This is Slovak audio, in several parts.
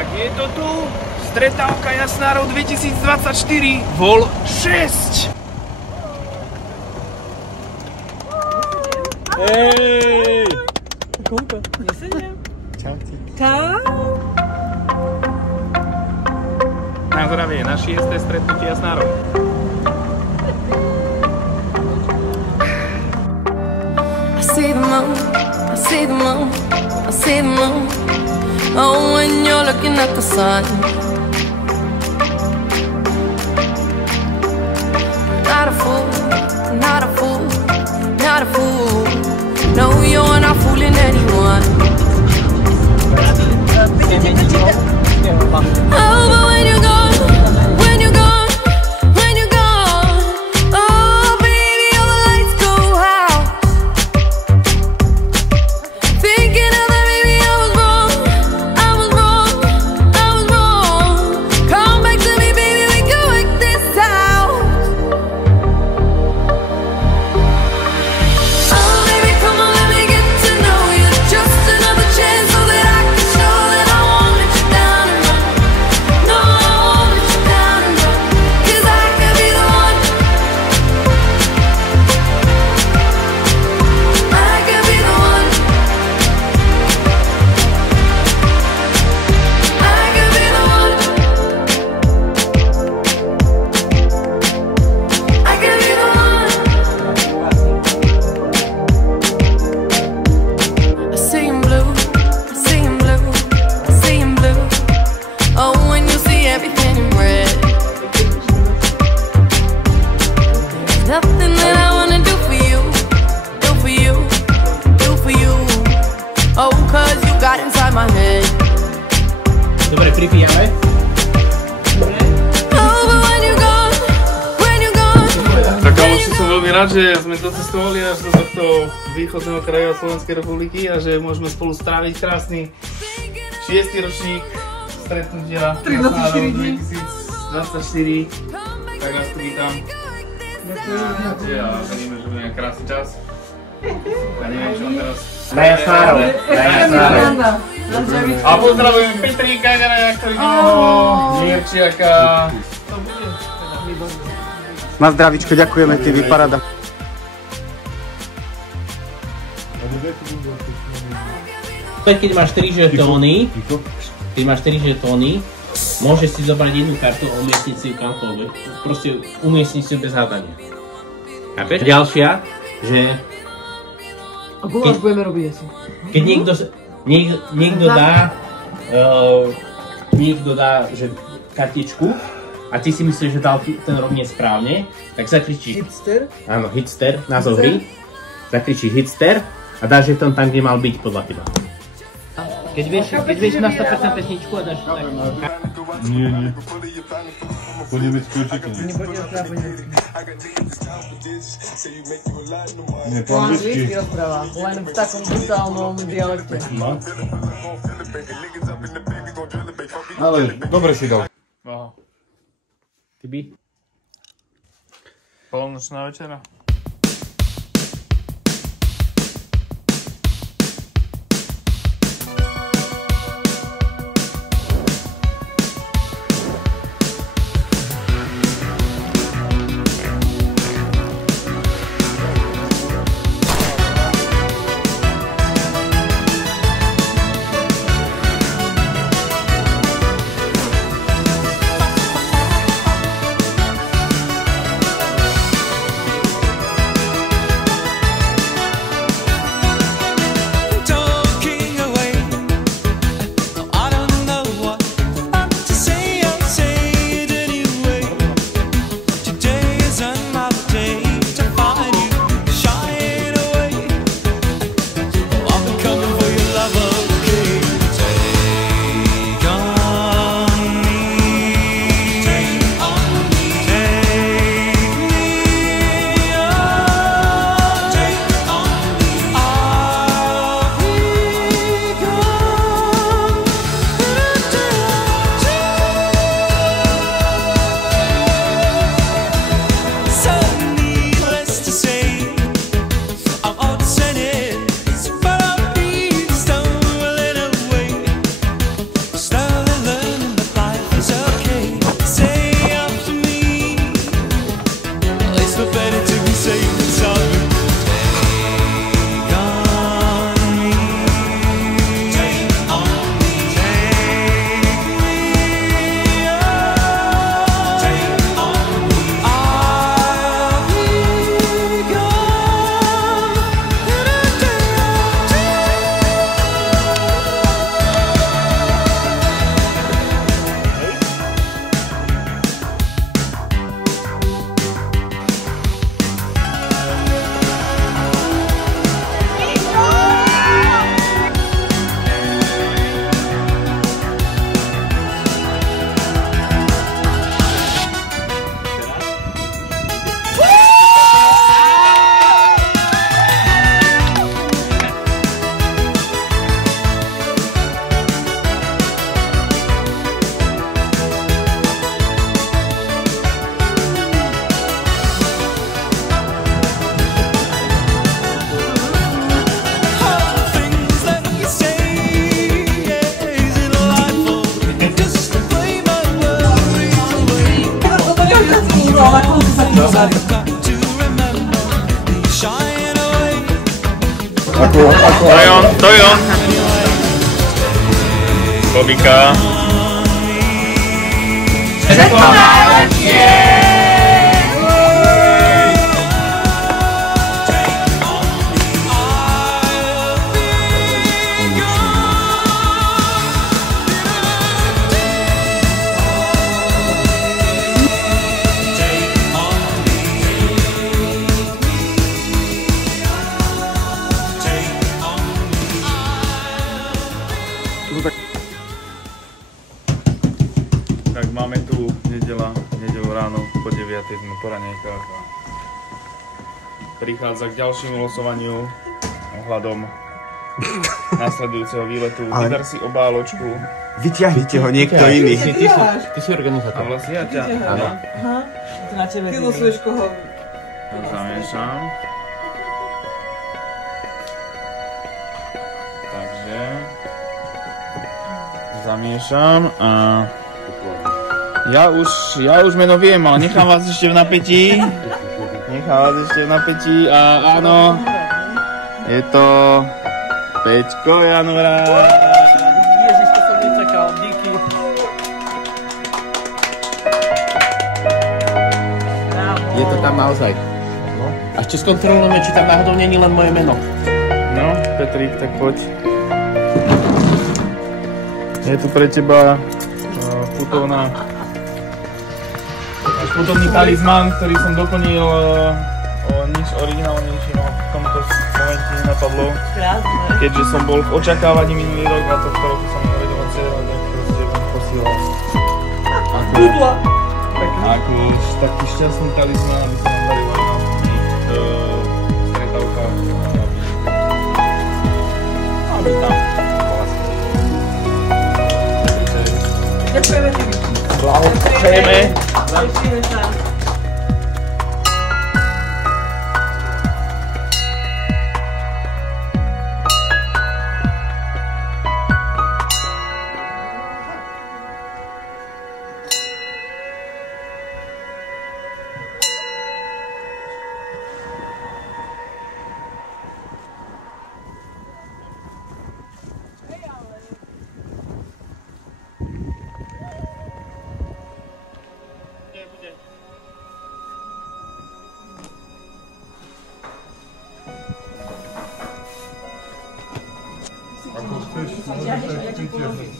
Tak je to tu. Stretávka Jasnárov 2024. Vol 6. Hej! Koľko? Nesedem? Čauci. Čau! Na zdravie, na 6. stretnutie Jasnárov. I see the moon, I see the moon, I see the moon. Oh, when you're looking at the sun. Not a fool, not a fool, not a fool. No, you're not fooling anyone. Oh, but when you're gone, when you're gone, when you're gone, oh, baby, all the lights go out. Thinking of that, baby, I was wrong, I was wrong, I was wrong. Come back to me, baby, we can work this out. Oh, baby, come on, let me get to know you. Just another chance so that I can show that I won't let you down and run. No, I won't let you down and run. 'Cause I could be the one. I could be the one. I could be the one. I could be the one. I see him blue, I see him blue, I see him blue. Oh, when you see everything in red. There's nothing that I wanna do for you, do for you, do for you. Oh, 'cause you got inside my head. Dobre, pripíjame. Oh, but when you're gone, when you're gone. Tak kamoši, som veľmi rád, že sme docestovali až do tohto východného kraja Slovenskej republiky a že môžeme spolu stráviť krásny 6. ročník stretnutia 34 dní. 2024. Tak vás tu vítam. Ďakujem. A veríme, že bude krásny čas. A neviem, čo on teraz... Na Jasnárov. Na Jasnárov. A pozdravujem Petríka, ktorý Mierčiaka. Na zdravíčko, ďakujeme ti, vyparáda. Keď máš 3 žetóny, môžeš si zobrať jednu kartu a umiestniť si ju kamkoľvek. Proste umiestniť si ju bez hádania. Chápeš? Ďalšia, že... A guláš budeme robiť asi. Keď niekto dá že kartičku a ty si myslíš, že dal ten rok nesprávne, tak zakričí... Hitster? Áno, hitster, názov hry. Zakričí hitster a dáš žetón tam, kde mal byť podľa teba. Keď vieš na 100% pesničku a dáš tak... Nie. Po nemecky určite nie. Nie, po anglicky. Rozpráva, len v takom brutálnom dialekte. No. Ale dobre si dal. Ty by? Polnočná večera. To je on. Bobika. Tak máme tu nedeľu ráno po 9. sme po raňajkách a prichádza k ďalšiemu losovaniu ohľadom nasledujúceho výletu. Vyber si obáločku. Vyťahnite ho niekto iný. Ty si A organizátor. vlastne ja ťa Na tebe. Ty losuješ koho? zamiešam. Takže zamiešam a ja už meno viem, ale nechám vás ešte v napätí. A áno, je to Peťko Janura. Ježiš, to som nečakal, díky. Je to tam naozaj. A ešte skontrolujeme, či tam náhodou není len moje meno. No, Petrík, tak poď. Je tu pre teba putovný talizman, ktorý som doplnil o nič originálnejšie, no v tomto momente nenapadlo. Keďže som bol v očakávaní minulý rok a tohto roku sa mi narodila dcera, tak proste som posielal. Ako taký šťastný talizman, aby sa nám darilo aj na stretávkach. Aby tam. Ďakujeme ti. Blahopřejeme. Tešíme sa. Ako chceš, môžeš aj pritiahnuť.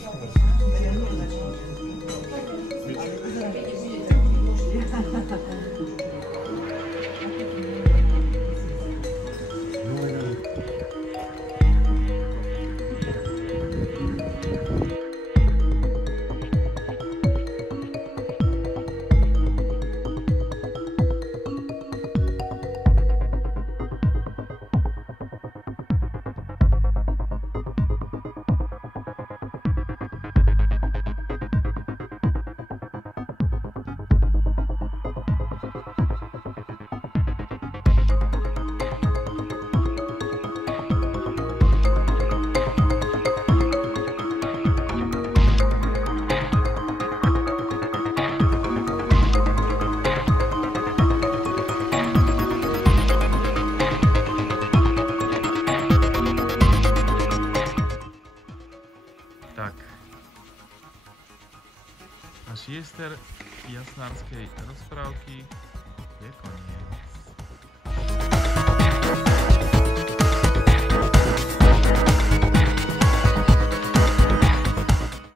Tak. A šiester jasnárskej rozprávky je koniec.